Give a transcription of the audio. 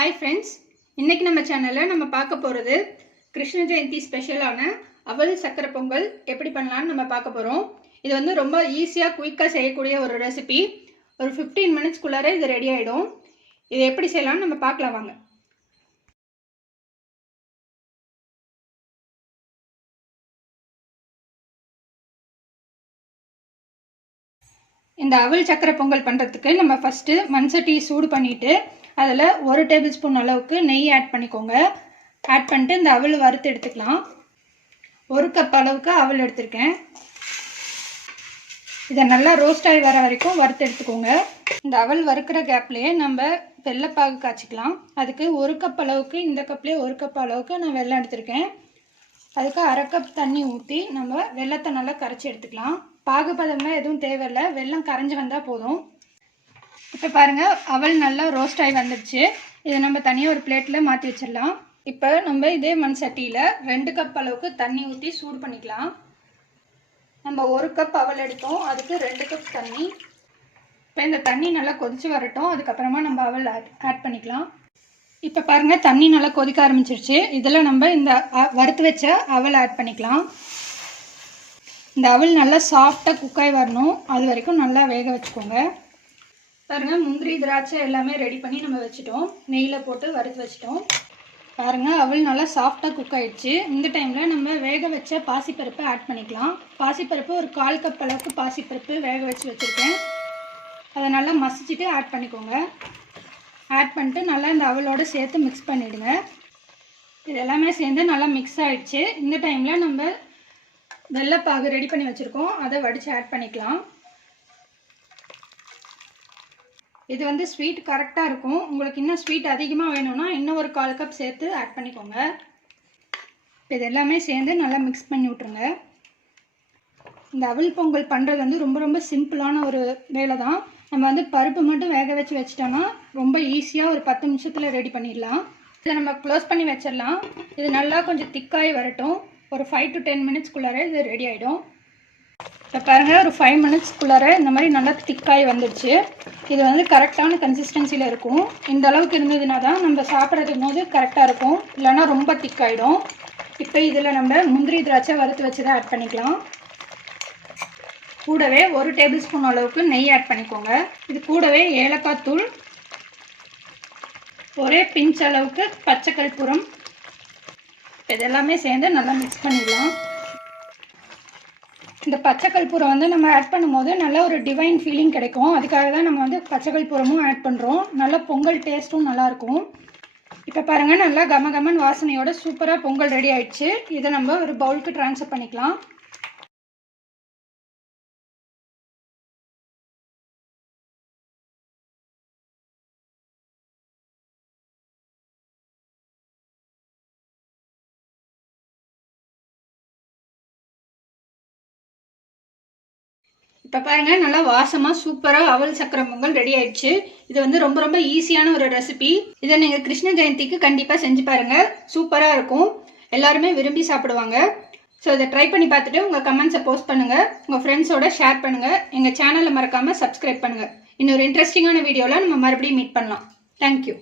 Hi friends, இன்றைக்கி நம்ம சேனலில் நம்ம பார்க்க போகிறது கிருஷ்ண ஜெயந்தி ஸ்பெஷலான அவல் சக்கரை பொங்கல் எப்படி பண்ணலான்னு நம்ம பார்க்க போகிறோம். இது வந்து ரொம்ப ஈஸியாக குயிக்காக செய்யக்கூடிய ஒரு ரெசிபி. ஒரு 15 மினிட்ஸ்க்குள்ளார இது ரெடி ஆகிடும். இது எப்படி செய்யலாம்னு நம்ம பார்க்கலாம் வாங்க. இந்த அவல் சக்கரை பொங்கல் பண்ணுறதுக்கு நம்ம ஃபஸ்ட்டு மண் சட்டியை சூடு பண்ணிவிட்டு அதில் 1 டேபிள் ஸ்பூன் அளவுக்கு நெய் ஆட் பண்ணிக்கோங்க. ஆட் பண்ணிட்டு இந்த அவல் வறுத்து எடுத்துக்கலாம். 1 கப் அளவுக்கு அவல் எடுத்திருக்கேன். இதை நல்லா ரோஸ்ட் ஆகி வர வரைக்கும் வறுத்து எடுத்துக்கோங்க. இந்த அவல் வறுக்கிற கேப்லேயே நம்ம வெள்ளைப்பாகு காய்ச்சிக்கலாம். அதுக்கு 1 கப் அளவுக்கு, இந்த கப்லேயே 1 கப் அளவுக்கு நான் வெல்லம் எடுத்திருக்கேன். அதுக்கு 1/2 கப் தண்ணி ஊற்றி நம்ம வெல்லத்தை நல்லா கரைச்சி எடுத்துக்கலாம். பாகுபதம்லாம் எதுவும் தேவையில்லை, வெல்லம் கரைஞ்சி வந்தால் போதும். இப்போ பாருங்கள், அவல் நல்லா ரோஸ்ட் ஆகி வந்துடுச்சு. இதை நம்ம தனியாக ஒரு பிளேட்டில் மாற்றி வச்சிடலாம். இப்போ நம்ம இதே மண் சட்டியில் 2 கப் அளவுக்கு தண்ணி ஊற்றி சூடு பண்ணிக்கலாம். நம்ம 1 கப் அவல் எடுத்தோம், அதுக்கு 2 கப் தண்ணி. இப்போ இந்த தண்ணி நல்லா கொதித்து வரட்டும், அதுக்கப்புறமா நம்ம அவல் ஆட் பண்ணிக்கலாம். இப்போ பாருங்கள், தண்ணி நல்லா கொதிக்க ஆரம்பிச்சிருச்சு. இதில் நம்ம இந்த வறுத்து வச்ச அவல் ஆட் பண்ணிக்கலாம். இந்த அவல் நல்லா சாஃப்டாக குக்காய் வரணும், அது வரைக்கும் நல்லா வேக வச்சுக்கோங்க. பாருங்கள், முந்திரி திராட்சை எல்லாமே ரெடி பண்ணி நம்ம வச்சுட்டோம். நெய்யில் போட்டு வறுத்து வச்சிட்டோம். பாருங்கள், அவல் நல்லா சாஃப்டாக குக் ஆகிடுச்சு. இந்த டைமில் நம்ம வேக வச்ச பாசிப்பருப்பை ஆட் பண்ணிக்கலாம். பாசிப்பருப்பு ஒரு 1/4 கப் அளவுக்கு பாசிப்பருப்பு வேக வச்சு வச்சுருக்கேன். அதை நல்லா மசிச்சுட்டு ஆட் பண்ணிக்கோங்க. ஆட் பண்ணிட்டு நல்லா இந்த அவலோடு சேர்த்து மிக்ஸ் பண்ணிவிடுங்க. இது எல்லாமே சேர்ந்து நல்லா மிக்ஸ் ஆகிடுச்சு. இந்த டைமில் நம்ம வெள்ளைப்பாகு ரெடி பண்ணி வச்சுருக்கோம், அதை வடித்து ஆட் பண்ணிக்கலாம். இது வந்து ஸ்வீட் கரெக்டாக இருக்கும். உங்களுக்கு இன்னும் ஸ்வீட் அதிகமாக வேணும்னா இன்னும் ஒரு 1/4 கப் சேர்த்து ஆட் பண்ணிக்கோங்க. இது எல்லாமே சேர்ந்து நல்லா மிக்ஸ் பண்ணி விட்ருங்க. இந்த அவல் பொங்கல் பண்ணுறது வந்து ரொம்ப ரொம்ப சிம்பிளான ஒரு வேலை தான். நம்ம வந்து பருப்பு மட்டும் வேக வச்சு வச்சிட்டோன்னா ரொம்ப ஈஸியாக ஒரு 10 நிமிஷத்தில் ரெடி பண்ணிடலாம். இதை நம்ம க்ளோஸ் பண்ணி வச்சிடலாம். இது நல்லா கொஞ்சம் திக்காகி வரட்டும். ஒரு 5 to 10 மினிட்ஸ்க்குள்ளார இது ரெடி ஆகிடும். இப்போ பாருங்கள், ஒரு 5 மினிட்ஸ்க்குள்ளார இந்த மாதிரி நல்லா திக்காகி வந்துடுச்சு. இது வந்து கரெக்டான கன்சிஸ்டன்சியில் இருக்கும். இந்த அளவுக்கு இருந்ததுனா தான் நம்ம சாப்பிட்றதுக்கு போது கரெக்டாக இருக்கும், இல்லைன்னா ரொம்ப திக்காயிடும். இப்போ இதில் நம்ம முந்திரி திராட்சை வறுத்து வச்சதை ஆட் பண்ணிக்கலாம். கூடவே 1 டேபிள் ஸ்பூன் அளவுக்கு நெய் ஆட் பண்ணிக்கோங்க. இது கூடவே ஏலக்காய் தூள், ஒரே பிஞ்ச் அளவுக்கு பச்சை கற்பூரம், இதெல்லாமே சேர்ந்து நல்லா மிக்ஸ் பண்ணிடலாம். இந்த பச்சை கற்பூரம் வந்து நம்ம ஆட் பண்ணும்போது நல்ல ஒரு டிவைன் ஃபீலிங் கிடைக்கும். அதுக்காக தான் நம்ம வந்து பச்சை கற்பூரமும் ஆட் பண்ணுறோம். நல்ல பொங்கல் டேஸ்ட்டும் நல்லாயிருக்கும். இப்போ பாருங்கள், நல்லா கமகமன் வாசனையோட சூப்பராக பொங்கல் ரெடி ஆயிடுச்சு. இதை நம்ம ஒரு பவுலுக்கு ட்ரான்ஸ்ஃபர் பண்ணிக்கலாம். இப்போ பாருங்கள், நல்லா வாசமாக சூப்பராக அவல் சக்கரை பொங்கல் ரெடி ஆயிடுச்சு. இது வந்து ரொம்ப ரொம்ப ஈஸியான ஒரு ரெசிபி. இதை நீங்கள் கிருஷ்ண ஜெயந்திக்கு கண்டிப்பாக செஞ்சு பாருங்கள். சூப்பராக இருக்கும், எல்லாருமே விரும்பி சாப்பிடுவாங்க. ஸோ இதை ட்ரை பண்ணி பார்த்துட்டு உங்கள் கமெண்ட்ஸை போஸ்ட் பண்ணுங்கள், உங்கள் ஃப்ரெண்ட்ஸோட ஷேர் பண்ணுங்கள். எங்கள் சேனலை மறக்காமல் சப்ஸ்கிரைப் பண்ணுங்கள். இன்னொரு இன்ட்ரெஸ்டிங்கான வீடியோவில் நம்ம மறுபடியும் மீட் பண்ணலாம். தேங்க்யூ.